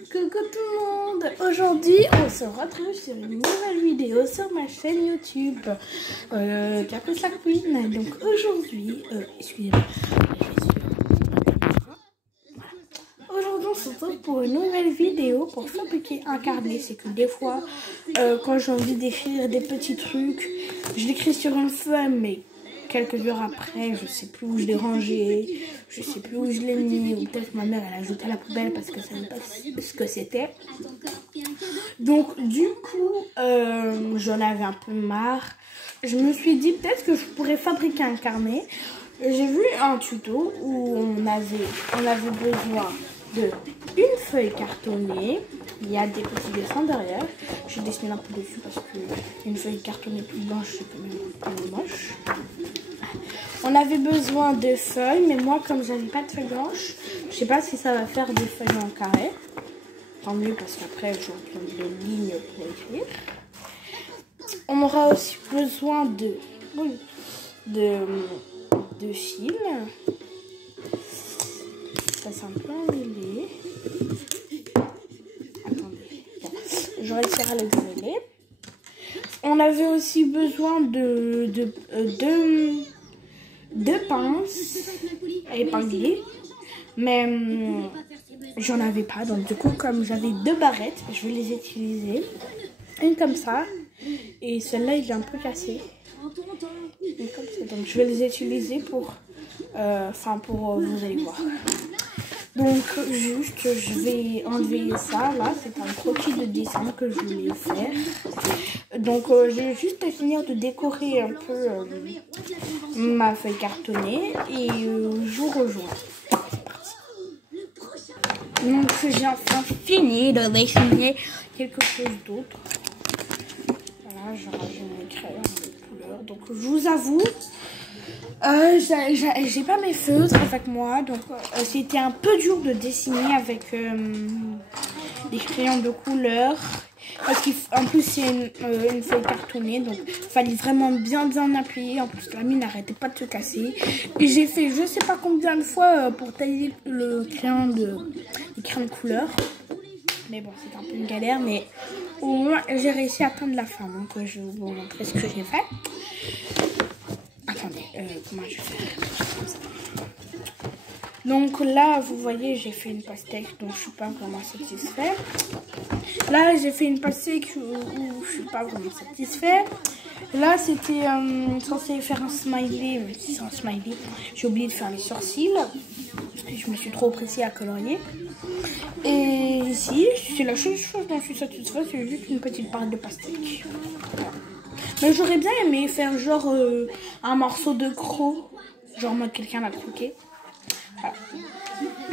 Coucou tout le monde. Aujourd'hui on se retrouve sur une nouvelle vidéo sur ma chaîne YouTube Capus la Queen. Donc aujourd'hui, excusez-moi, aujourd'hui on se retrouve pour une nouvelle vidéo pour fabriquer un carnet. C'est que des fois quand j'ai envie d'écrire des petits trucs, je l'écris sur une feuille, mais quelques heures après, je sais plus où je l'ai rangé, je sais plus où je l'ai mis, ou peut-être ma mère elle a jeté à la poubelle parce que ça ne savait pas ce que c'était. Donc du coup, j'en avais un peu marre. Je me suis dit peut-être que je pourrais fabriquer un carnet. J'ai vu un tuto où on avait besoin de une feuille cartonnée. Il y a des petits dessins derrière. J'ai dessiné un peu dessus parce que une feuille cartonnée plus blanche c'est quand même un peu moche. On avait besoin de feuilles, mais moi comme j'avais pas de feuilles blanches, je sais pas si ça va faire des feuilles en carré. Tant mieux parce qu'après j'aurai plein de lignes pour écrire. On aura aussi besoin de fil. Ça c'est un peu emmêlé. Attendez, bon, je réussirai à le mêler. On avait aussi besoin de pinces à épingler, mais j'en avais pas, donc du coup comme j'avais deux barrettes, je vais les utiliser. Une comme ça et celle-là il est un peu cassé. Une comme ça, donc je vais les utiliser pour vous allez voir. Donc juste je vais enlever ça là, c'est un croquis de dessin que je voulais faire. Donc j'ai juste à finir de décorer un peu ma feuille cartonnée et je vous rejoins. C'est parti. Donc j'ai enfin fini de dessiner quelque chose d'autre. Voilà, j'ai rangé mes crayons de couleur. Donc je vous avoue, j'ai pas mes feutres avec moi, donc c'était un peu dur de dessiner avec des crayons de couleur. Parce qu'en plus c'est une feuille cartonnée, donc il fallait vraiment bien appuyer. En plus la mine n'arrêtait pas de se casser. Et j'ai fait je sais pas combien de fois pour tailler les crayons de couleur. Mais bon, c'était un peu une galère, mais au moins j'ai réussi à atteindre la fin. Donc je vais vous montrer ce que j'ai fait. Attendez, comment je vais faire comme ça. Donc là, vous voyez, j'ai fait une pastèque dont je suis pas vraiment satisfait. Là, j'ai fait une pastèque où je suis pas vraiment satisfait. Là, c'était censé faire un smiley, mais c'est un smiley. J'ai oublié de faire les sourcils. Je me suis trop pressée à colorier. Et ici, c'est la seule chose dont je suis satisfaite, c'est juste une petite part de pastèque. Voilà. Mais j'aurais bien aimé faire genre un morceau de croc, genre moi quelqu'un l'a croqué. Voilà.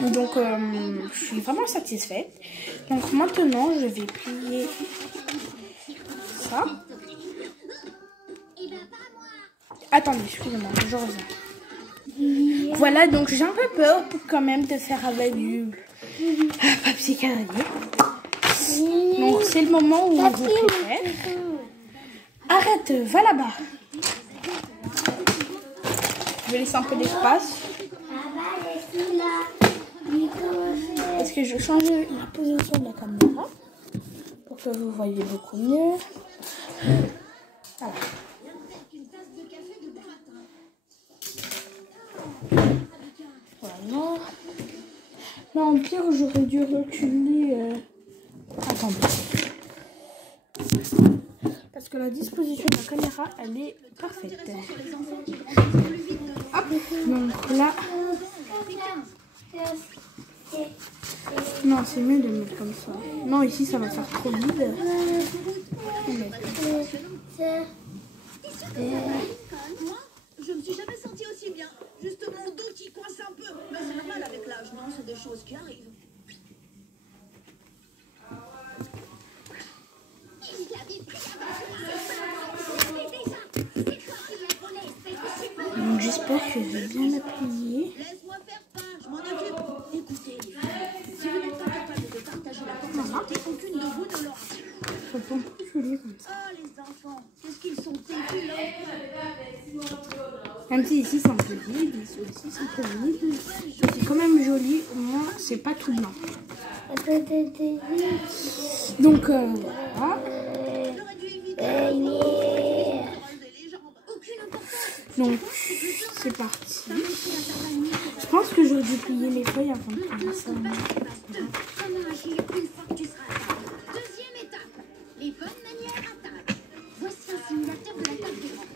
Donc je suis vraiment satisfaite. Donc maintenant je vais plier ça. Attendez, excusez-moi, je reviens. Voilà, donc j'ai un peu peur quand même de faire avec du papier carré. Donc c'est le moment où je préfère. Arrête, va là-bas. Je vais laisser un peu d'espace. Est-ce que je vais changer la position de la caméra pour que vous voyez beaucoup mieux. Voilà. Voilà. Là, en pire, j'aurais dû reculer. Attendez. Parce que la disposition de la caméra, elle est parfaite. Hop. Donc là. Non, c'est mieux de mettre comme ça. Non, ici, ça va faire trop vide. Moi, je me suis jamais sentie aussi bien. Juste mon dos qui coince un peu. Mais c'est normal avec l'âge, non? C'est des choses qui arrivent. Donc j'espère que je vais bien appuyer. Laisse-moi faire pas, je m'en occupe. Écoutez, les filles, si vous n'êtes pas capable de partager la conversation, aucune de vous ne l'aura. Ça fait un peu joli comme ça. Oh les enfants, qu'est-ce qu'ils sont têtus là. Même si ici c'est un peu vide, ici aussi c'est un peu vide. C'est quand même joli, au moins c'est pas tout blanc. Donc voilà. Donc c'est parti. Je pense que j'aurais dû plier les feuilles avant de prendre ça. Comment agir une fois que tu seras à table? Deuxième étape, les bonnes manières à table. Voici un simulateur de la table des rangs.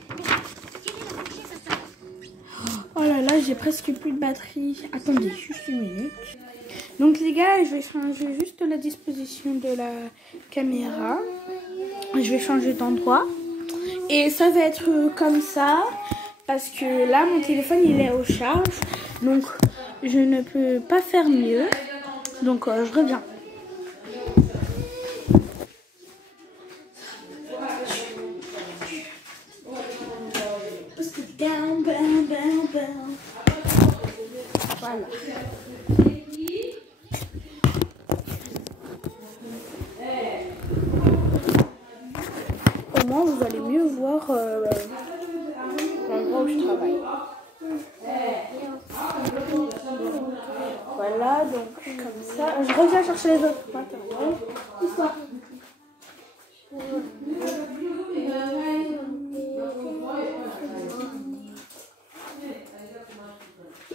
Tirez la fourchette à sa main. Oh là là, j'ai presque plus de batterie. Attendez, juste une minute. Donc les gars, je vais changer juste la disposition de la caméra. Je vais changer d'endroit. Et ça va être comme ça. Parce que là, mon téléphone, il est au charge. Donc, je ne peux pas faire mieux. Donc, je reviens. Voilà. Au moins, vous allez mieux voir l'endroit où je travaille. Voilà, donc comme ça. Je reviens chercher les autres matériels.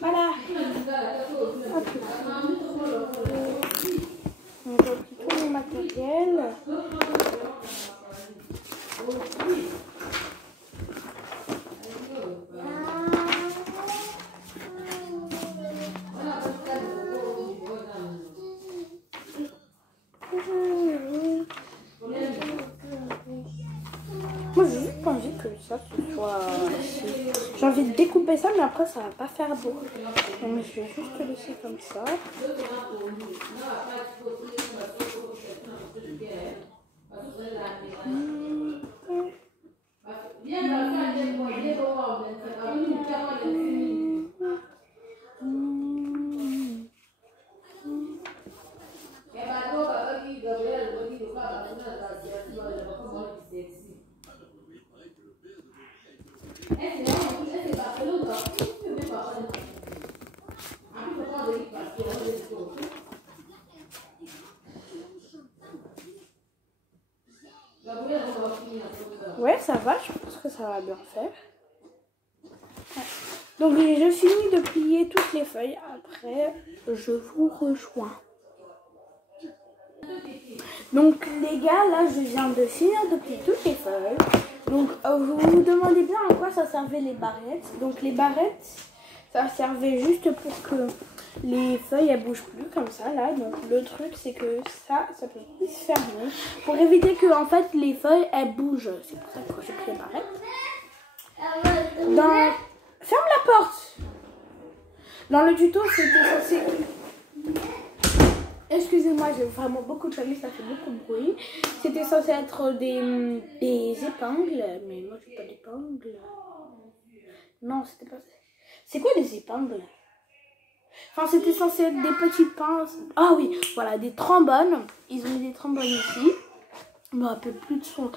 Voilà. Hop. Donc, j'ai pris tout mon matériel. Moi j'ai juste pas envie que ça ce soit... J'ai envie de découper ça mais après ça va pas faire beau. Donc je vais juste le laisser comme ça. Ouais, ça va, je pense que ça va bien faire. Ouais. Donc je finis de plier toutes les feuilles. Après, je vous rejoins. Donc les gars, là je viens de finir de plier toutes les feuilles. Donc vous vous demandez bien à quoi ça servait les barrettes. Donc les barrettes, ça servait juste pour que les feuilles elles bougent plus comme ça là. Donc le truc c'est que ça peut plus se fermer pour éviter que en fait les feuilles elles bougent. C'est pour ça que j'ai pris les barrettes. Ferme la porte. Dans le tuto c'était censé... Excusez-moi, j'ai vraiment beaucoup de famille, ça fait beaucoup de bruit. C'était censé être des épingles, mais moi j'ai pas d'épingles. Non, c'était pas... C'est quoi des épingles? Enfin, c'était censé être des petites pinces. Ah oui, voilà, des trombones. Ils ont mis des trombones ici. Je me rappelle plus de son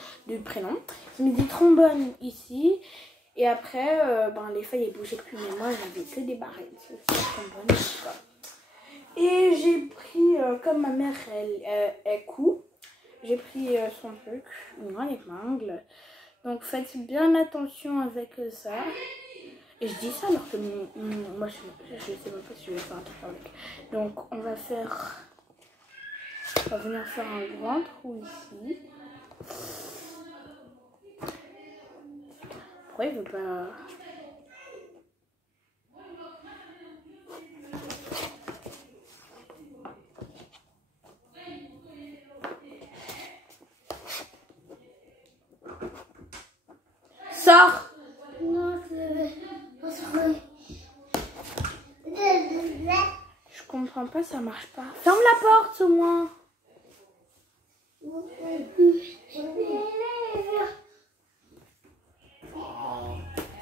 prénom. Ils ont mis des trombones ici. Et après, les feuilles elles bougeaient plus. Mais moi, j'avais que des barrettes. Et j'ai pris, comme ma mère, elle coud, j'ai pris son truc, une grande épingle. Donc faites bien attention avec ça. Et je dis ça alors que moi, je sais même pas si je vais faire un truc avec. Donc on va venir faire un grand trou ici. Pourquoi il veut pas... Sors! Non, je comprends pas, ça marche pas. Ferme la porte au moins.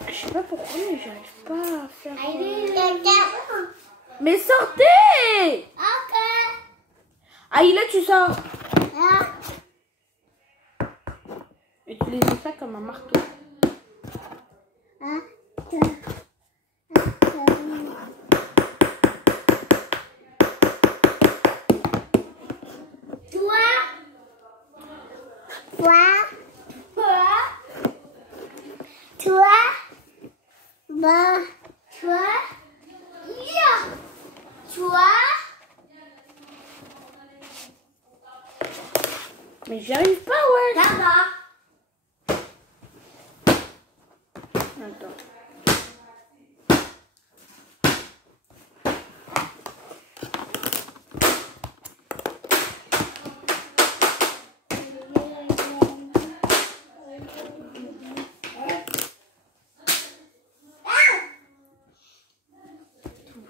Je sais pas pourquoi, mais j'arrive pas à faire... Mais sortez! Aïe, là tu sors. Utilisez ça comme un marteau. Toi. Toi. Bah. Toi. Yeah. Toi. Mais j'y arrive pas, ouais. Là-bas. Attends.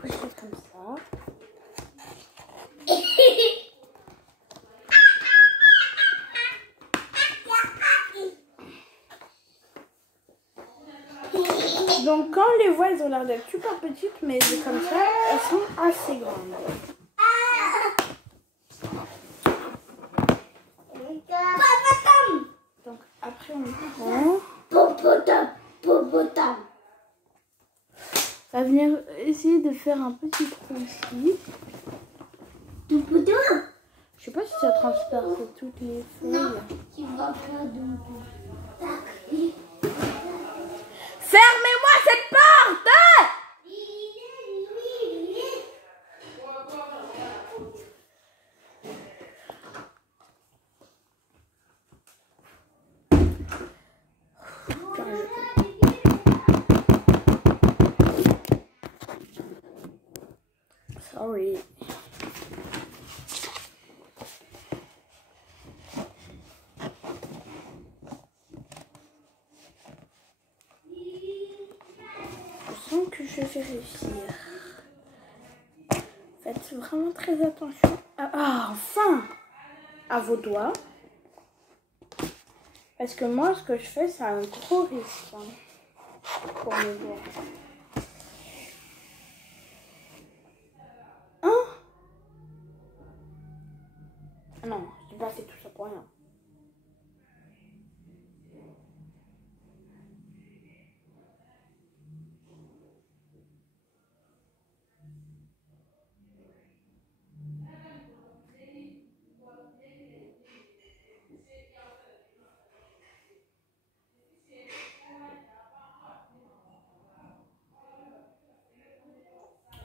Je vais faire comme ça. Donc quand les voix elles ont l'air d'être super petites, mais comme ça, elles sont assez grandes. Donc après on prend. On va venir essayer de faire un petit trou ici. Je sais pas si ça transperce toutes les feuilles. Fermez-moi cette porte! Sorry. Je sens que je vais réussir. Faites vraiment très attention. Enfin! À vos doigts. Parce que moi, ce que je fais, c'est un gros risque. Pour mes doigts. Hein? Non, je n'ai pas fait tout ça pour rien.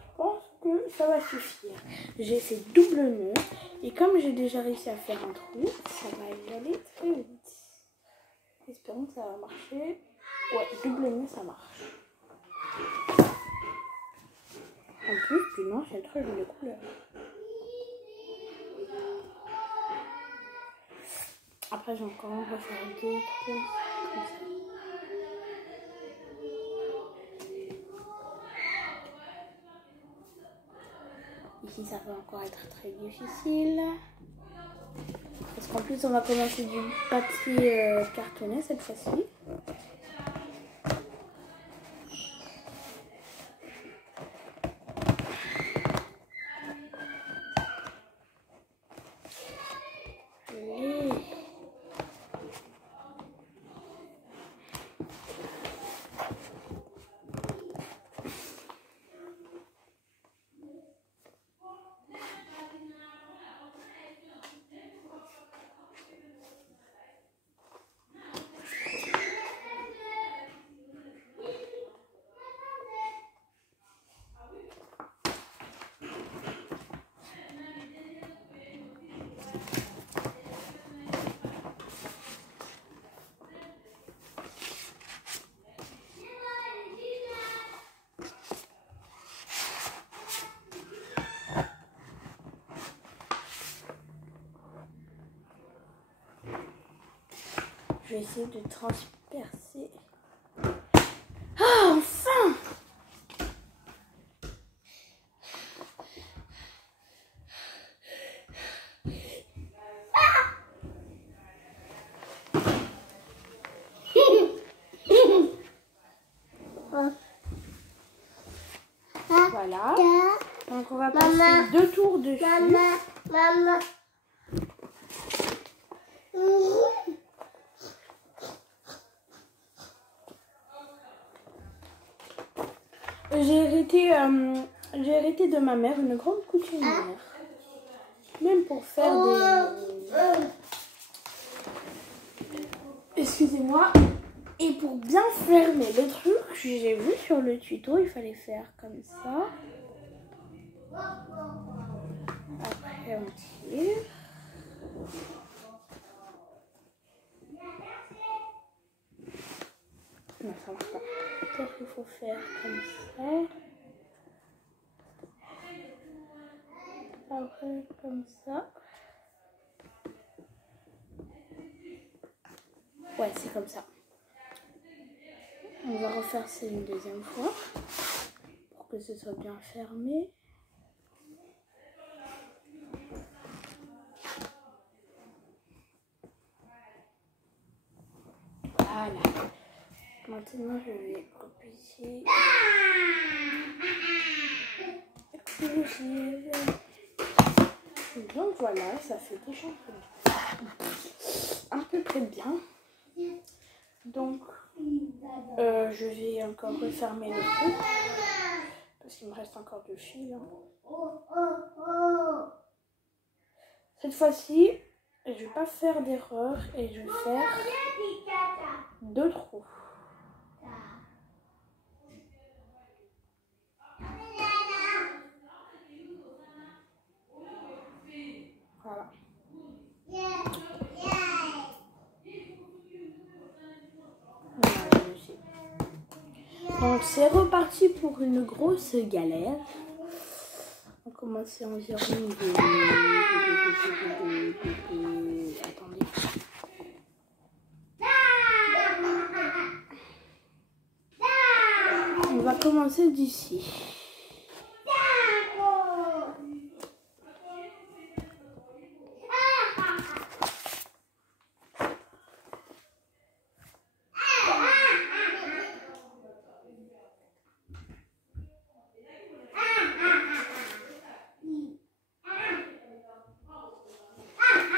Je pense que ça va suffire. J'ai fait double nœud et comme j'ai déjà réussi à faire un trou, ça va y aller très vite. Espérons que ça va marcher. Ouais, double nœud, ça marche. En plus, du non, c'est très jolie couleur. Après, j'ai encore un refaire deux trous comme ça. Ici, ça va encore être très difficile. Parce qu'en plus, on va commencer du papier cartonné cette fois-ci. Je vais essayer de transpercer. Ah, enfin! Voilà. Donc on va passer 2 tours dessus. Maman. J'ai hérité de ma mère une grande couturière. Même pour faire excusez-moi. Et pour bien fermer le truc, j'ai vu sur le tuto, il fallait faire comme ça. Après, on tire. Non, ça marche pas. Peut-être qu'il faut faire comme ça. Après, comme ça. Ouais, c'est comme ça. On va refaire ça une deuxième fois pour que ce soit bien fermé. Voilà. Maintenant, je vais replier. Donc voilà, ça fait déjà un peu près bien. Donc, je vais encore refermer le truc parce qu'il me reste encore deux fils. Cette fois-ci, je vais pas faire d'erreur et je vais faire 2 trous. Voilà. Donc c'est reparti pour une grosse galère. On va commencer environ attendez. On va commencer d'ici.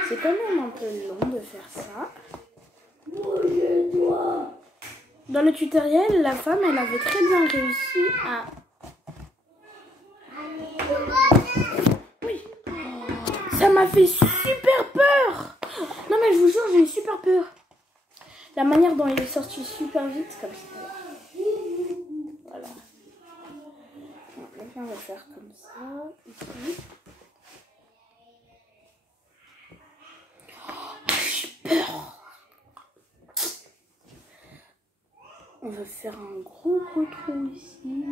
C'est quand même un peu long de faire ça. Dans le tutoriel, la femme, elle avait très bien réussi à... Oui. Ça m'a fait super peur. Non mais je vous jure, j'ai eu super peur. La manière dont il est sorti super vite, comme ça. Voilà. On va faire comme ça, ici. On va faire un gros trou ici.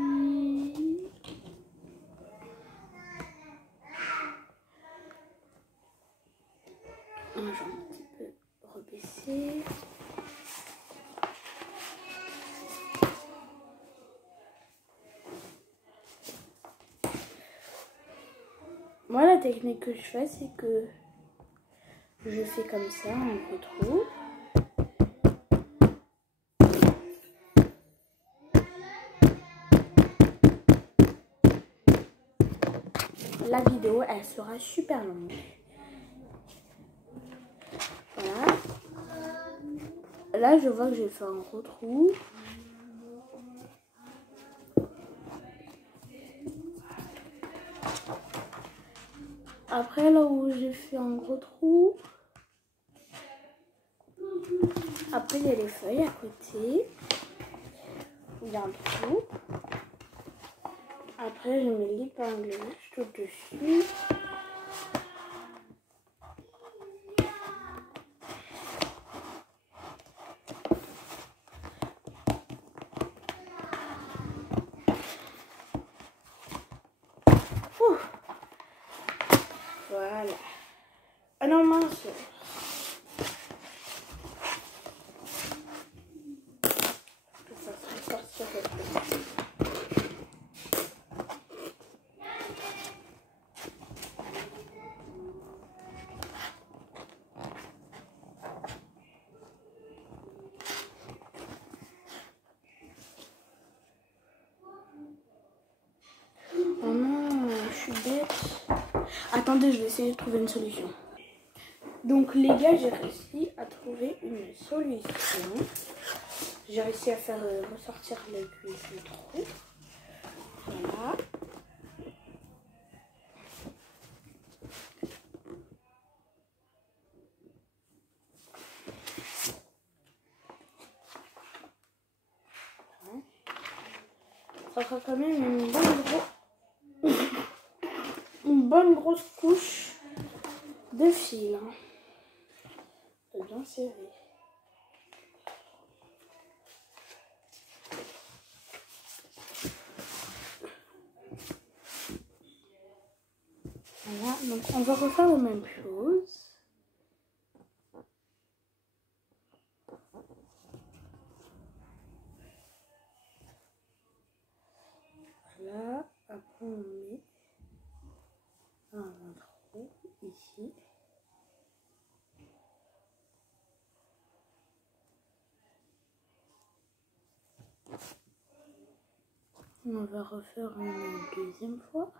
Je vais un petit peu rebaisser. Moi, la technique que je fais, c'est que je fais comme ça, un gros trou. La vidéo, elle sera super longue. Voilà. Là, je vois que j'ai fait un gros trou. Après, là où j'ai fait un gros trou, après, il y a les feuilles à côté. Il y a un trou. Après, je mets l'épingle tout dessus. Ouf. Voilà. Ah non, mince. Ça serait sortir quelque chose. Oh non, je suis bête. Attendez, je vais essayer de trouver une solution. Donc les gars, j'ai réussi à trouver une solution. J'ai réussi à faire ressortir l'aiguille du trou. Voilà. ça fera quand même une bonne grosse couche de fil. Bien serré. Voilà, donc on va refaire la même chose. Voilà, après on met un trou ici. On va refaire une deuxième fois.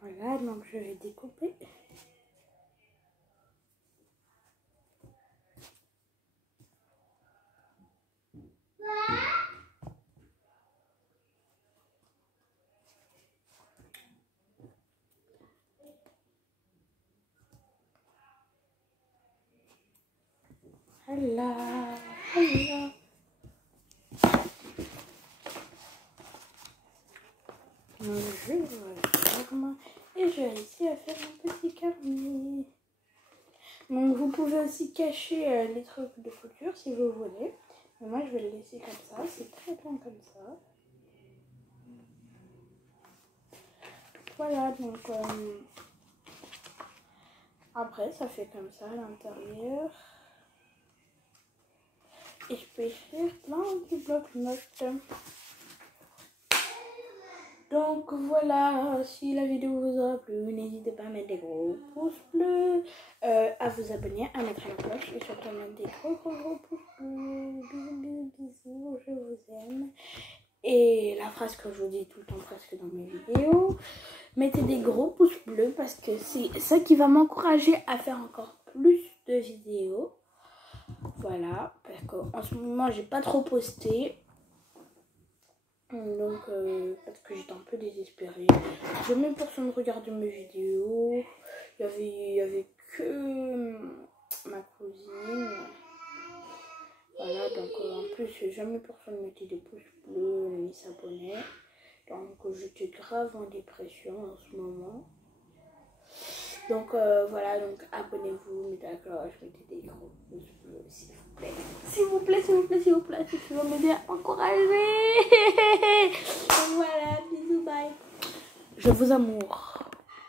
Voilà, donc je vais découper. Voilà, voilà. Donc je referme et je réussis à faire un petit carnet. Donc vous pouvez aussi cacher les trucs de couture si vous voulez. Mais moi je vais le laisser comme ça, c'est très bien comme ça. Voilà, donc après ça fait comme ça à l'intérieur. Et je peux écrire plein de bloc-notes. Donc voilà, si la vidéo vous aura plu, n'hésitez pas à mettre des gros pouces bleus, à vous abonner, à mettre la cloche et surtout à mettre des gros pouces bleus. Bisous, bisous, bisous, je vous aime. Et la phrase que je vous dis tout le temps presque dans mes vidéos, mettez des gros pouces bleus parce que c'est ça qui va m'encourager à faire encore plus de vidéos. Voilà, parce qu'en ce moment j'ai pas trop posté. Donc parce que j'étais un peu désespérée. Jamais personne regardait mes vidéos. Il y avait que ma cousine. Voilà, donc en plus jamais personne mettait des pouces bleus ni s'abonnait. Donc j'étais grave en dépression en ce moment. Donc voilà, donc abonnez-vous, mettez la cloche, mettez des gros pouces bleus s'il vous plaît. S'il vous plaît, s'il vous plaît, s'il vous plaît, si tu veux m'aider à encourager. Donc voilà, bisous, bye. Je vous amour.